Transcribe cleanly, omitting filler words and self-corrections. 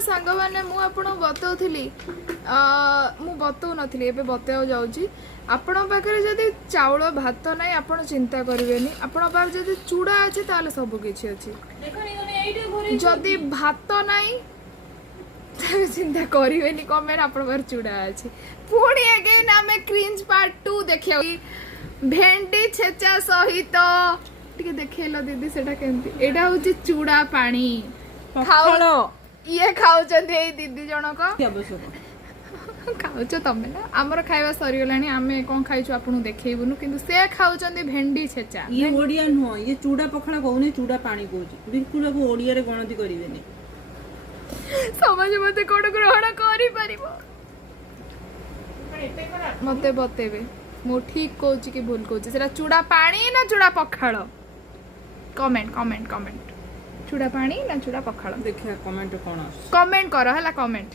सांग माने मु आपण बतौथिली मु बतौ नथिली एबे बतेও जाउची आपण पाखरे जदी चावल भात नाही आपण चिंता करबेनी आपण पाख जदी चूड़ा अछि ताले सब किछि अछि जदी भात नाही चिंता करबेनी कमेर आपण पाख चूड़ा अछि पुणी अगेन हमें क्रिंज पार्ट 2 देखियो भेंडी छेचा सहित टिके देखेलो दीदी सेटा केमती एटा होची चूड़ा पानी खाओ ये खाउचंदी ए दीदी जनक खाउच तमे ना हमर खाइबा सरी गलानी आमे कोन खाइछु आपनु देखैबुनु किंतु से खाउचंदी भेंडी छेचा ये ओडिया न ये चूड़ा पखड़ा कहूनी चूड़ा पानी कहूची बिल्कुल को ओडिया रे गणति करिवेनी समझ मते कोड ग्रहण करि परिबो मते बतेबे मो ठीक कहूची कि भूल कहूची सेटा चूड़ा पानी ना चूड़ा पखाळ कमेंट कमेंट कमेंट चूड़ा पानी ना चूड़ा पखाळ देखिया कमेंट कोन कमेंट करो हला कमेंट